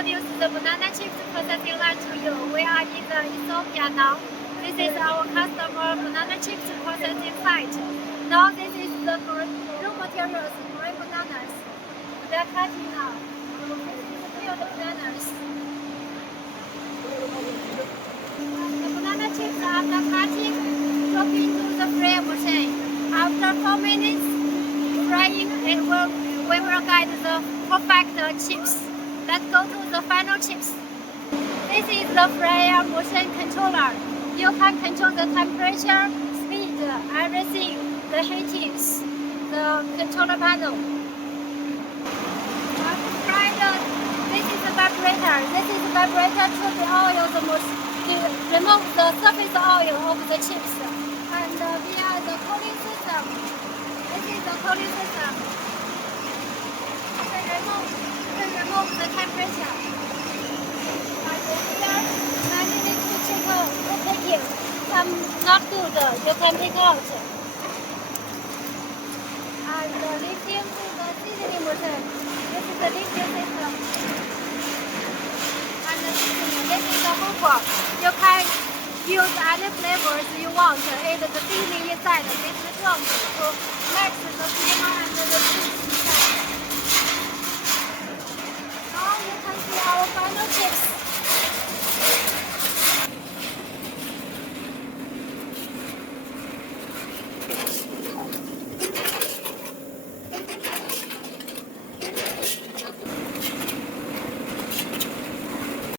introduce the banana chips processing line to you. We are in the Ethiopia now. This is our customer banana chips processing site. Now this is the raw materials, green bananas. They are cutting now. This is peeled bananas. The banana chips after cutting drop into the fryer machine. After 4 minutes frying, we will get the perfect chips. Let's go to the final chips. This is the fryer motion controller. You can control the temperature, speed, everything, the heatings, the controller panel. This is the vibrator. This is the vibrator to the oil, to remove the surface oil of the chips. And via the cooling system. This is the cooling system. To remove the temperature. And here, I need to check out the packing. Some not good, you can take out. And lifting to the seasoning machine. This is the lifting system. And this is the hooper. You can use any flavors you want. Add the seasoning inside this trunk to mix the flavor and the cheese inside. Now you can see our final chips.